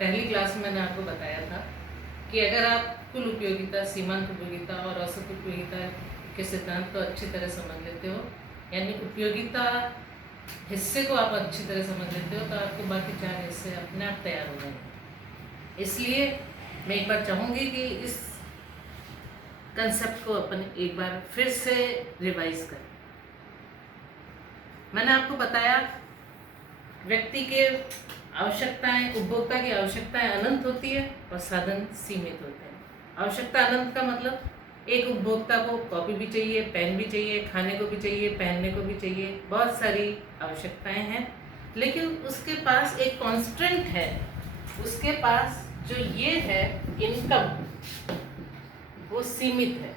पहली क्लास में मैंने आपको बताया था कि अगर आप कुल उपयोगिता, सीमांत उपयोगिता और औसत उपयोगिता के सिद्धांत को अच्छी तरह समझ लेते हो, यानी उपयोगिता हिस्से को आप अच्छी तरह समझ लेते हो, तो आपको बाकी 4 हिस्से अपने आप तैयार हो जाएंगे। इसलिए मैं एक बार चाहूँगी कि इस कंसेप्ट को अपन एक बार फिर से रिवाइज करें। मैंने आपको बताया व्यक्ति के आवश्यकताएं, उपभोक्ता की आवश्यकताएं अनंत होती है और साधन सीमित होते हैं। आवश्यकता अनंत का मतलब एक उपभोक्ता को कॉपी भी चाहिए, पेन भी चाहिए, खाने को भी चाहिए, पहनने को भी चाहिए, बहुत सारी आवश्यकताएं हैं, लेकिन उसके पास एक कांस्टेंट है। उसके पास जो ये है इनकम, वो सीमित है,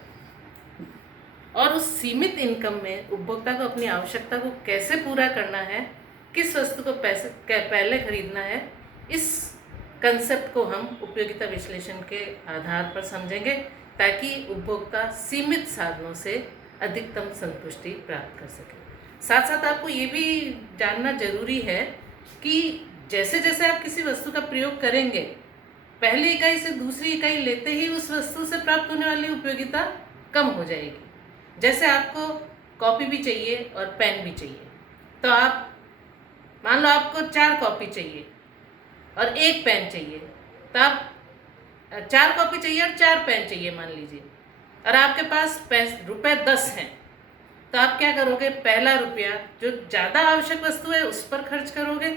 और उस सीमित इनकम में उपभोक्ता को अपनी आवश्यकता को कैसे पूरा करना है, किस वस्तु को पहले खरीदना है, इस कंसेप्ट को हम उपयोगिता विश्लेषण के आधार पर समझेंगे, ताकि उपभोक्ता सीमित साधनों से अधिकतम संतुष्टि प्राप्त कर सके। साथ साथ आपको ये भी जानना जरूरी है कि जैसे जैसे आप किसी वस्तु का प्रयोग करेंगे, पहली इकाई से दूसरी इकाई लेते ही उस वस्तु से प्राप्त होने वाली उपयोगिता कम हो जाएगी। जैसे आपको कॉपी भी चाहिए और पेन भी चाहिए, तो आप मान लो आपको 4 कॉपी चाहिए और 1 पेन चाहिए, तो आप 4 कॉपी चाहिए और 4 पेन चाहिए मान लीजिए, और आपके पास रुपए 10 हैं, तो आप क्या करोगे? पहला रुपया जो ज़्यादा आवश्यक वस्तु है उस पर खर्च करोगे,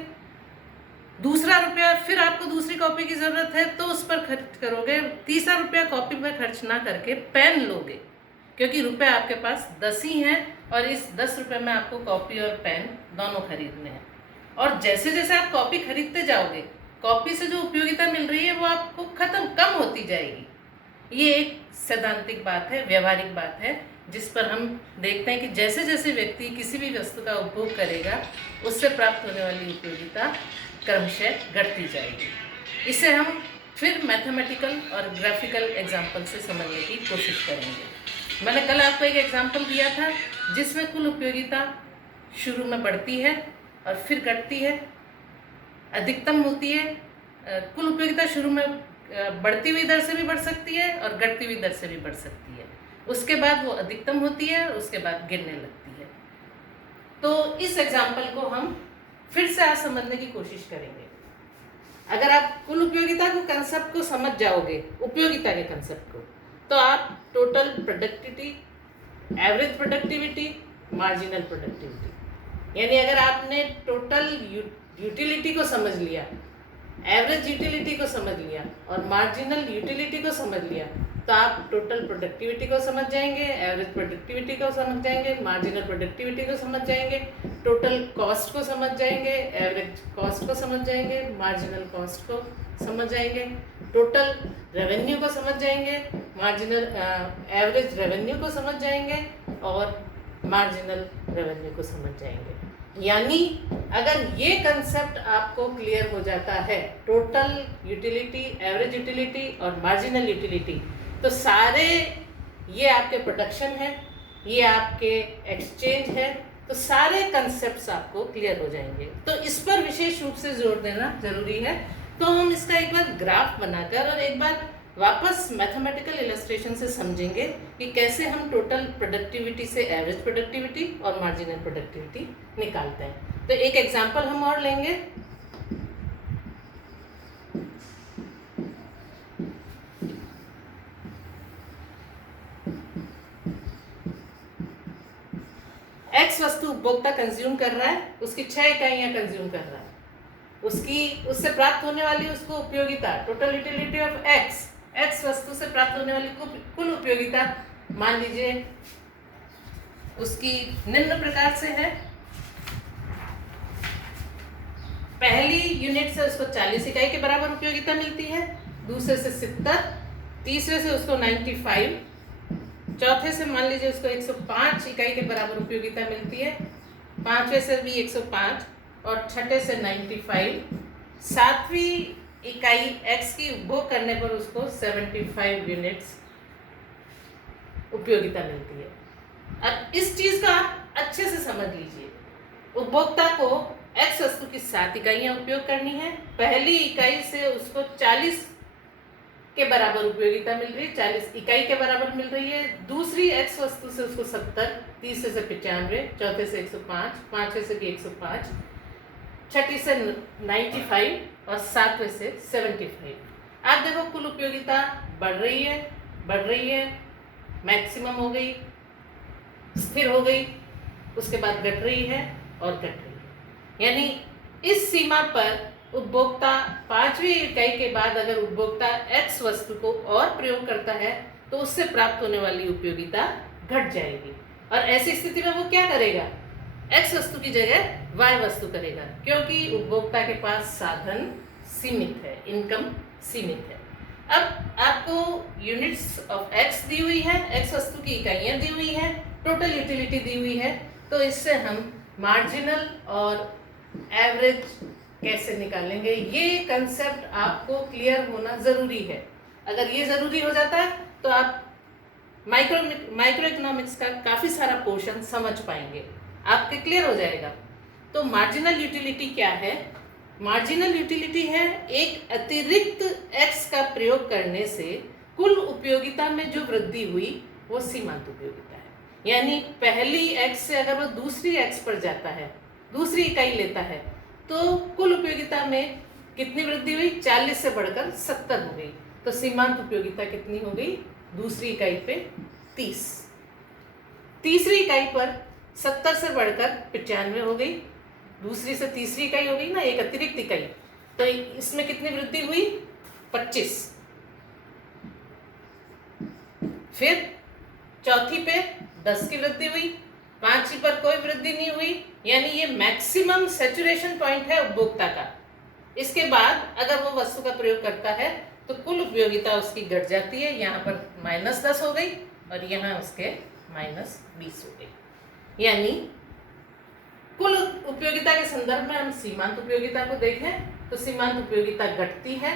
दूसरा रुपया फिर आपको दूसरी कॉपी की ज़रूरत है तो उस पर खर्च करोगे, तीसरा रुपया कॉपी पर खर्च ना करके पेन लोगे, क्योंकि रुपए आपके पास 10 ही हैं और इस 10 रुपये में आपको कॉपी और पेन दोनों खरीदने हैं। और जैसे जैसे आप कॉपी खरीदते जाओगे, कॉपी से जो उपयोगिता मिल रही है वो आपको कम होती जाएगी। ये एक सैद्धांतिक बात है, व्यवहारिक बात है, जिस पर हम देखते हैं कि जैसे जैसे व्यक्ति किसी भी वस्तु का उपभोग करेगा, उससे प्राप्त होने वाली उपयोगिता क्रमशः घटती जाएगी। इसे हम फिर मैथमेटिकल और ग्राफिकल एग्जाम्पल से समझने की कोशिश करेंगे। मैंने कल आपको एक एग्जाम्पल दिया था जिसमें कुल उपयोगिता शुरू में बढ़ती है और फिर घटती है, अधिकतम होती है। कुल उपयोगिता शुरू में बढ़ती हुई दर से भी बढ़ सकती है और घटती हुई दर से भी बढ़ सकती है, उसके बाद वो अधिकतम होती है और उसके बाद गिरने लगती है। तो इस एग्जाम्पल को हम फिर से आज समझने की कोशिश करेंगे। अगर आप कुल उपयोगिता को कंसेप्ट को समझ जाओगे, उपयोगिता के कंसेप्ट को, तो आप total productivity, average productivity, marginal productivity, यानी अगर आपने टोटल यूटिलिटी को समझ लिया, एवरेज यूटिलिटी को समझ लिया और मार्जिनल यूटिलिटी को समझ लिया, तो आप टोटल प्रोडक्टिविटी को समझ जाएंगे, एवरेज प्रोडक्टिविटी को समझ जाएंगे, मार्जिनल प्रोडक्टिविटी को समझ जाएंगे, टोटल कॉस्ट को समझ जाएंगे, एवरेज कॉस्ट को समझ जाएंगे, मार्जिनल कॉस्ट को समझ जाएंगे, टोटल रेवेन्यू को समझ जाएंगे, मार्जिनल एवरेज रेवेन्यू को समझ जाएंगे और मार्जिनल रेवेन्यू को समझ जाएंगे। यानी अगर ये कंसेप्ट आपको क्लियर हो जाता है, टोटल यूटिलिटी, एवरेज यूटिलिटी और मार्जिनल यूटिलिटी, तो सारे ये आपके प्रोडक्शन है, ये आपके एक्सचेंज है, तो सारे कंसेप्ट्स आपको क्लियर हो जाएंगे। तो इस पर विशेष रूप से जोर देना जरूरी है। तो हम इसका एक बार ग्राफ बनाकर और एक बार वापस मैथमेटिकल इलस्ट्रेशन से समझेंगे कि कैसे हम टोटल प्रोडक्टिविटी से एवरेज प्रोडक्टिविटी और मार्जिनल प्रोडक्टिविटी निकालते हैं। तो एक एग्जांपल हम और लेंगे। एक्स वस्तु उपभोक्ता कंज्यूम कर रहा है, उसकी 6 इकाइयां कंज्यूम कर रहा है, उससे प्राप्त होने वाली उसको उपयोगिता, टोटल यूटिलिटी ऑफ एक्स वस्तु से प्राप्त होने वाली कुल उपयोगिता मान लीजिए उसकी निम्न प्रकार से है। पहली यूनिट से उसको 40 इकाई के बराबर उपयोगिता मिलती है, दूसरे से 70, तीसरे से उसको 95, चौथे से मान लीजिए उसको 105 इकाई के बराबर उपयोगिता मिलती है, पांचवें से भी 105 और छठे से 95, सातवीं इकाई x की उपभोग करने पर उसको 75 यूनिट्स उपयोगिता मिलती है। अब इस चीज का आप अच्छे से समझ लीजिए। उपभोक्ता को x वस्तु की 7 इकाइयां उपयोग करनी है। पहली इकाई से उसको 40 के बराबर उपयोगिता मिल रही है, 40 इकाई के बराबर मिल रही है। दूसरी x वस्तु से उसको 70, तीसरे से 95, चौथे से 105, पांचवे से भी 105, छठी से 95 और सातवें से 75। आप देखो कुल उपयोगिता बढ़ रही है, मैक्सिमम हो गई, स्थिर हो गई, उसके बाद घट रही है और घट रही है। यानी इस सीमा पर उपभोक्ता 5वीं इकाई के बाद अगर उपभोक्ता x वस्तु को और प्रयोग करता है तो उससे प्राप्त होने वाली उपयोगिता घट जाएगी, और ऐसी स्थिति में वो क्या करेगा, x वस्तु की जगह y वस्तु करेगा, क्योंकि उपभोक्ता के पास साधन सीमित है, इनकम सीमित है। अब आपको यूनिट्स ऑफ x दी हुई है, x वस्तु की इकाइयां दी हुई है, टोटल यूटिलिटी दी हुई है, तो इससे हम मार्जिनल और एवरेज कैसे निकालेंगे, ये कंसेप्ट आपको क्लियर होना ज़रूरी है। अगर ये ज़रूरी हो जाता है तो आप माइक्रो इकोनॉमिक्स का काफ़ी सारा पोर्शन समझ पाएंगे, आपके क्लियर हो जाएगा। तो मार्जिनल यूटिलिटी क्या है? मार्जिनल यूटिलिटी है एक अतिरिक्त x का प्रयोग करने से कुल उपयोगिता में जो वृद्धि हुई वो सीमांत उपयोगिता है। यानी पहली x से अगर वो दूसरी x पर जाता है, दूसरी इकाई लेता है, तो कुल उपयोगिता में कितनी वृद्धि हुई, 40 से बढ़कर 70 हो गई। तो सीमांत उपयोगिता कितनी हो गई, दूसरी इकाई पे 30, तीसरी इकाई पर 70 से बढ़कर 95 हो गई, दूसरी से तीसरी इकाई हो गई ना, एक अतिरिक्त इकाई, तो इसमें कितनी वृद्धि हुई, 25। फिर चौथी पे 10 की वृद्धि हुई, पांचवी पर कोई वृद्धि नहीं हुई, यानी ये मैक्सिमम सैचुरेशन पॉइंट है उपभोक्ता का। इसके बाद अगर वो वस्तु का प्रयोग करता है तो कुल उपयोगिता उसकी घट जाती है, यहाँ पर -10 हो गई और यहाँ उसके -20 हो गई। यानी कुल उपयोगिता के संदर्भ में हम सीमांत उपयोगिता को देखें तो सीमांत उपयोगिता घटती है,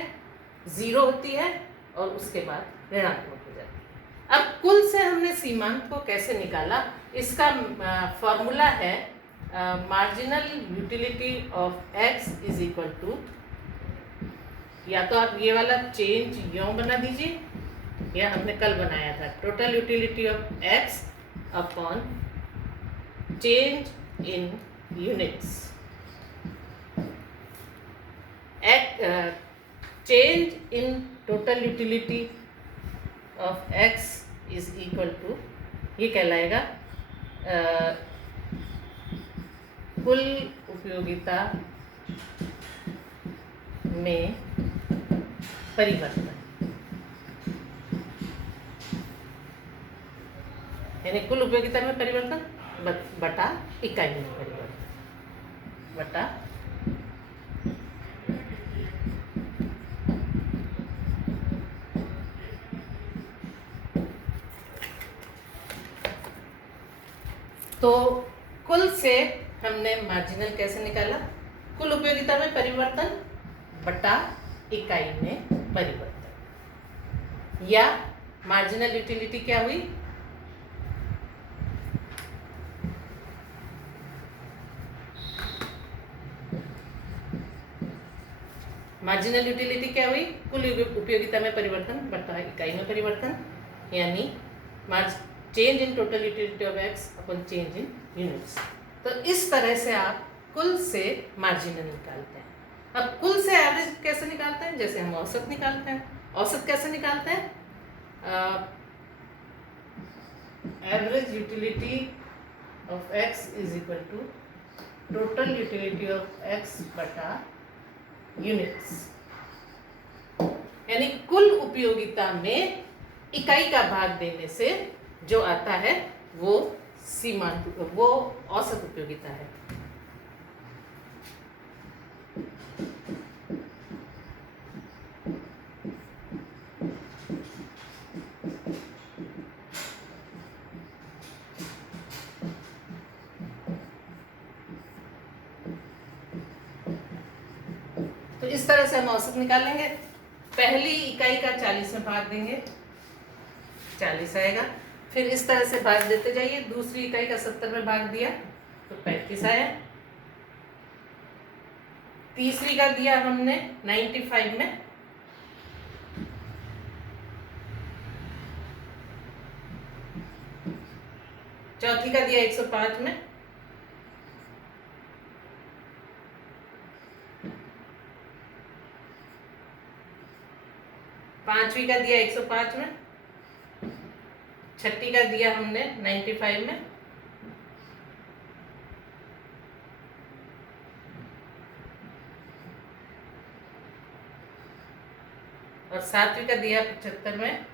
0 होती है और उसके बाद ऋणात्मक हो जाती है। अब कुल से हमने सीमांत को कैसे निकाला, इसका फॉर्मूला है marginal utility of x is equal to, या तो आप ये वाला चेंज यों बना दीजिए, या हमने कल बनाया था total utility of x upon change in units. Change in total utility of x is equal to, ये कहलाएगा कुल उपयोगिता में परिवर्तन, यानी कुल उपयोगिता में परिवर्तन बटा इकाई में परिवर्तन बटा तो कुल से हमने मार्जिनल कैसे निकाला, कुल उपयोगिता में परिवर्तन बटा इकाई में परिवर्तन, या मार्जिनल यूटिलिटी क्या हुई, मार्जिनल यूटिलिटी क्या हुई, कुल उपयोगिता में परिवर्तन बटा इकाई में परिवर्तन, यानी change in total utility of x upon change in units. तो इस तरह से आप कुल से मार्जिनल निकालते हैं। अब कुल से एवरेज कैसे निकालते हैं, जैसे हम औसत निकालते हैं। औसत कैसे निकालते हैं, average utility of x is equal to total utility of x बटा यूनिट्स, यानी कुल उपयोगिता में इकाई का भाग देने से जो आता है वो सीमांत, वो औसत उपयोगिता है। तो इस तरह से हम औसत निकालेंगे। पहली इकाई का 40 में भाग देंगे, 40 आएगा। फिर इस तरह से भाग देते जाइए, दूसरी इकाई का 70 में भाग दिया तो 35 आया, तीसरी का दिया हमने 95 में, चौथी का दिया 105 में, पांचवी का दिया 105 में, छठी का दिया हमने 95 में, और सातवीं का दिया 75 में।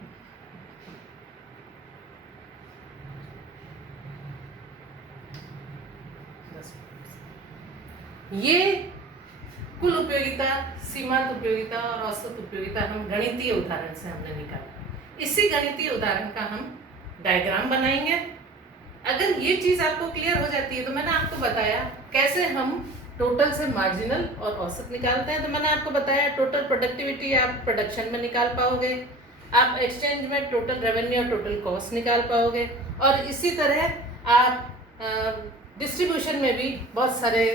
ये कुल उपयोगिता, सीमांत उपयोगिता और औसत उपयोगिता हम गणितीय उदाहरण से हमने निकाला। इसी गणितीय उदाहरण का हम डायग्राम बनाएंगे। अगर ये चीज आपको क्लियर हो जाती है तो मैंने आपको बताया कैसे हम टोटल से मार्जिनल और औसत निकालते हैं। तो मैंने आपको बताया टोटल प्रोडक्टिविटी आप प्रोडक्शन में निकाल पाओगे, आप एक्सचेंज में टोटल रेवेन्यू और टोटल कॉस्ट निकाल पाओगे, और इसी तरह आप डिस्ट्रीब्यूशन में भी बहुत सारे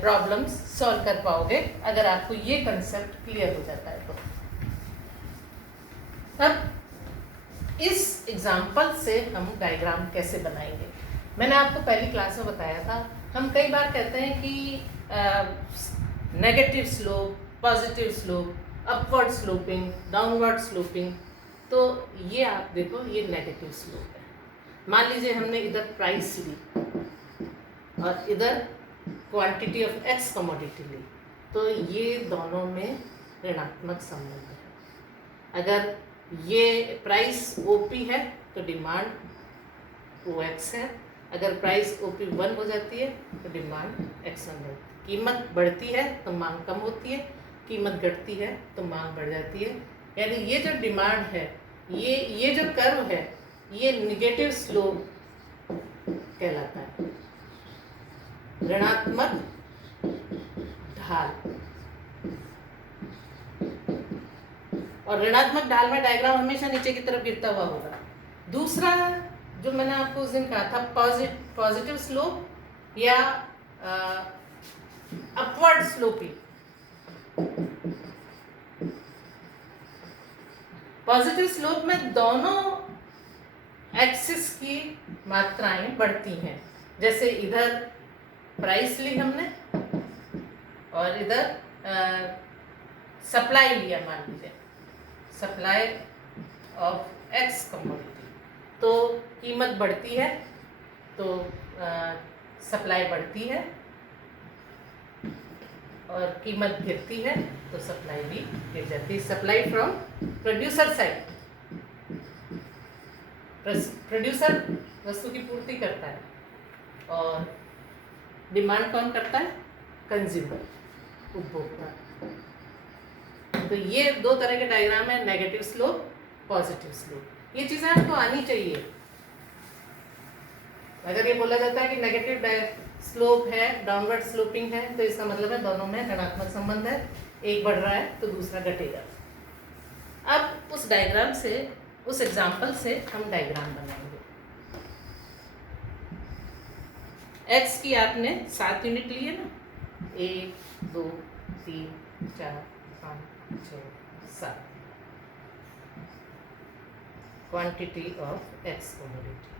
प्रॉब्लम्स सॉल्व कर पाओगे अगर आपको ये कंसेप्ट क्लियर हो जाता है तो। अब इस एग्जाम्पल से हम डायग्राम कैसे बनाएंगे, मैंने आपको पहली क्लास में बताया था। हम कई बार कहते हैं कि negative slope, positive slope, upward sloping, downward sloping. तो ये आप देखो, ये नेगेटिव स्लोप है। मान लीजिए हमने इधर प्राइस ली और इधर क्वांटिटी ऑफ एक्स कमोडिटी ली, तो ये दोनों में ऋणात्मक संबंध है। अगर ये प्राइस ओपी है तो डिमांड ओ एक्स है, अगर प्राइस ओपी 1 हो जाती है तो डिमांड एक्स 1 है। कीमत बढ़ती है तो मांग कम होती है, कीमत घटती है तो मांग बढ़ जाती है। यानी ये जो डिमांड है, ये जो कर्व है, ये निगेटिव स्लोप कहलाता है, ऋणात्मक ढाल। और ऋणात्मक ढाल में डायग्राम हमेशा नीचे की तरफ गिरता हुआ होगा। दूसरा जो मैंने आपको उस दिन कहा था, पॉजिटिव स्लोप या अपवर्ड स्लोपिंग। पॉजिटिव स्लोप में दोनों एक्सिस की मात्राएं बढ़ती हैं। जैसे इधर प्राइस ली हमने और इधर सप्लाई लिया, मान लीजिए सप्लाई ऑफ एक्स कमोडिटी, तो कीमत बढ़ती है तो सप्लाई बढ़ती है, और कीमत गिरती है तो सप्लाई भी गिर जाती है। Supply from producer side, producer वस्तु की पूर्ति करता है और डिमांड कौन करता है? कंज्यूमर, उपभोक्ता। तो ये दो तरह के डायग्राम है, नेगेटिव स्लोप, पॉजिटिव स्लोप। ये चीज़ें आपको आनी चाहिए। अगर ये बोला जाता है कि नेगेटिव स्लोप है, डाउनवर्ड स्लोपिंग है, तो इसका मतलब है दोनों में ऋणात्मक संबंध है, एक बढ़ रहा है तो दूसरा घटेगा। अब उस डायग्राम से, उस एग्जाम्पल से हम डायग्राम बनाएंगे। एक्स की आपने 7 यूनिट लिए ना, 1 2 3 4 5 6 7 क्वांटिटी ऑफ एक्स कमोडिटी।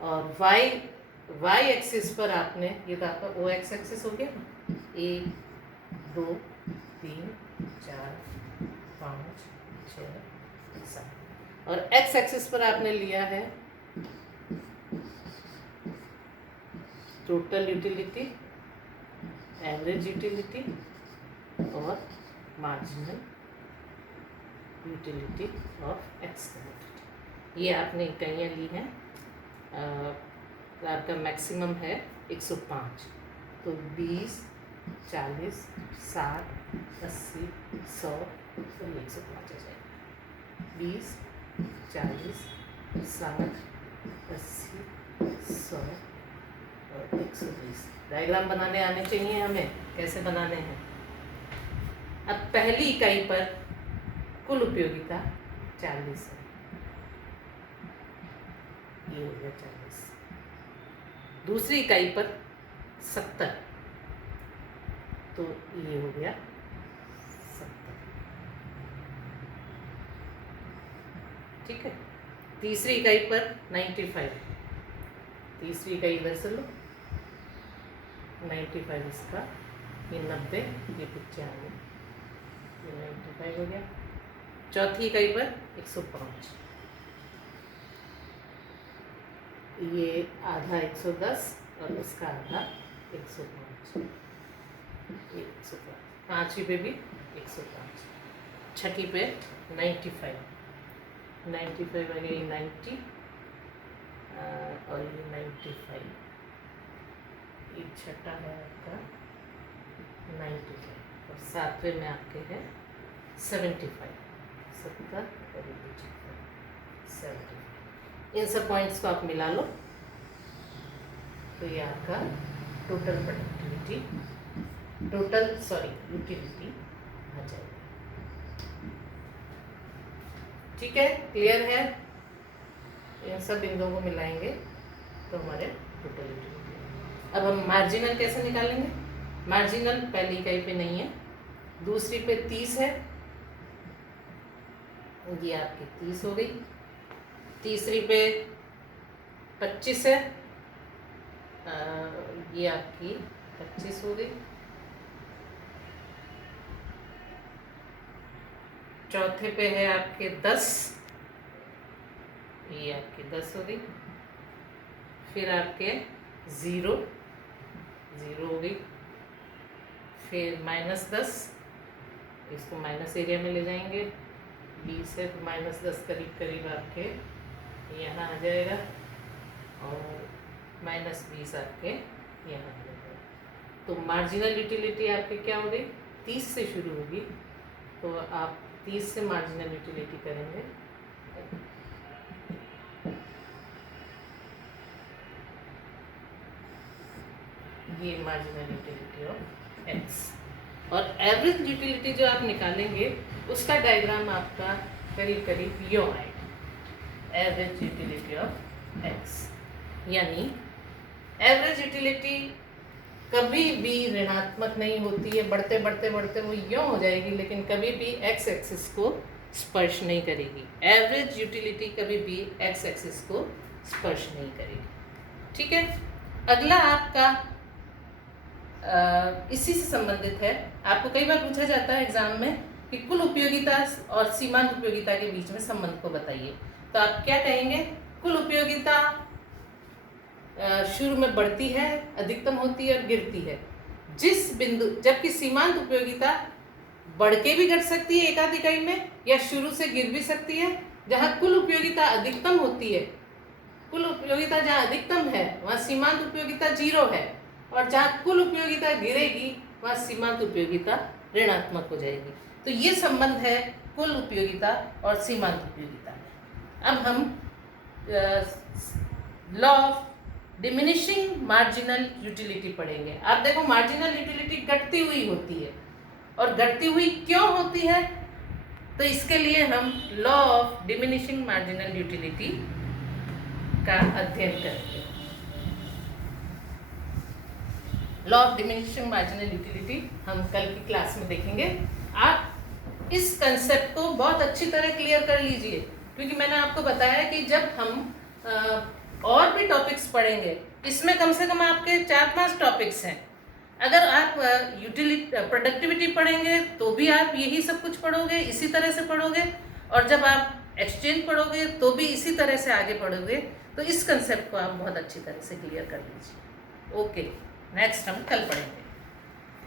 और वाई एक्सिस पर आपने, ये तो आपका ओ एक्स एक्सिस हो गया ना, 1 2 3 4 5 6 7, और एक्स एक्सिस पर आपने लिया है टोटल यूटिलिटी, एवरेज यूटिलिटी और marginal utility of x commodity. ये आपने इकाइयाँ ली हैं। आपका मैक्सिमम है 105, तो 20 40 60 80 100, तो 105 आ जाएगा। 20 40 60 80 100 और 120। डायग्राम बनाने आने चाहिए हमें, कैसे बनाने हैं। अब पहली इकाई पर कुल उपयोगिता 40 है, ये हो गया 40। दूसरी इकाई पर 70, तो ये हो गया 70। ठीक है, तीसरी इकाई पर 95, तीसरी इकाई इधर से लो, 95 इसका, ये 90, ये 95, ये 95 हो गया। चौथी इकाई पर 105, ये आधा 110 और इसका आधा 105, ये 105। पाँचवीं पे भी 105, छठी पे 95, 95 आ गया, ये 90 और ये 95, ये छठा है आपका 95 और सातवें में आपके हैं 75, 70 और 75। इन सब पॉइंट्स को आप मिला लो तो ये आपका टोटल प्रोडक्टिविटी, यूटिलिटी आ जाएगी। ठीक है, क्लियर है? इन सब बिंदुओं को मिलाएंगे तो हमारे टोटल यूटिलिटी। अब हम मार्जिनल कैसे निकालेंगे? मार्जिनल पहली इकाई पे नहीं है, दूसरी पे 30 है, ये आपकी 30 हो गई। तीसरी पे 25 है, ये आपकी 25 हो गई। चौथे पे है आपके 10, ये आपकी 10 हो गई। फिर आपके 0 हो गई। फिर -10, इसको माइनस एरिया में ले जाएंगे, 20 है तो -10 करीब करीब आपके यहाँ आ जाएगा और -20 आपके यहाँ आ जाएगा। तो मार्जिनल यूटिलिटी आपके क्या हो गई? 30 से शुरू होगी, तो आप 30 से मार्जिनल यूटिलिटी करेंगे। ये मार्जिनल यूटिलिटी ऑफ एक्स, और एवरेज यूटिलिटी जो आप निकालेंगे उसका डायग्राम आपका करीब करीब यो आएगा। एवरेज यूटिलिटी ऑफ एक्स, यानी एवरेज यूटिलिटी कभी भी ऋणात्मक नहीं होती है, बढ़ते बढ़ते बढ़ते वो यो हो जाएगी, लेकिन कभी भी एक्स एक्सिस को स्पर्श नहीं करेगी। एवरेज यूटिलिटी कभी भी एक्स एक्सिस को स्पर्श नहीं करेगी। ठीक है, अगला आपका इसी से संबंधित है। आपको कई बार पूछा जाता है एग्जाम में कि कुल उपयोगिता और सीमांत उपयोगिता के बीच में संबंध को बताइए, तो आप क्या कहेंगे? कुल उपयोगिता शुरू में बढ़ती है, अधिकतम होती है और गिरती है जिस बिंदु, जबकि सीमांत उपयोगिता बढ़ के भी घट सकती है एक आध इकाई में, या शुरू से गिर भी सकती है। जहाँ कुल उपयोगिता अधिकतम होती है, कुल उपयोगिता जहाँ अधिकतम है वहाँ सीमांत उपयोगिता 0 है, और जहाँ कुल उपयोगिता गिरेगी वहाँ सीमांत उपयोगिता ऋणात्मक हो जाएगी। तो ये संबंध है कुल उपयोगिता और सीमांत उपयोगिता में। अब हम law of diminishing marginal utility पढ़ेंगे। आप देखो, मार्जिनल यूटिलिटी घटती हुई होती है, और घटती हुई क्यों होती है? तो इसके लिए हम law of diminishing marginal utility का अध्ययन करेंगे। Law of diminishing marginal utility हम कल की क्लास में देखेंगे। आप इस कंसेप्ट को बहुत अच्छी तरह क्लियर कर लीजिए, क्योंकि मैंने आपको बताया कि जब हम और भी टॉपिक्स पढ़ेंगे, इसमें कम से कम आपके 4-5 टॉपिक्स हैं। अगर आप प्रोडक्टिविटी पढ़ेंगे तो भी आप यही सब कुछ पढ़ोगे, इसी तरह से पढ़ोगे, और जब आप एक्सचेंज पढ़ोगे तो भी इसी तरह से आगे पढ़ोगे। तो इस कंसेप्ट को आप बहुत अच्छी तरह से क्लियर कर लीजिए। ओके, नेक्स्ट हम कल पढ़ेंगे।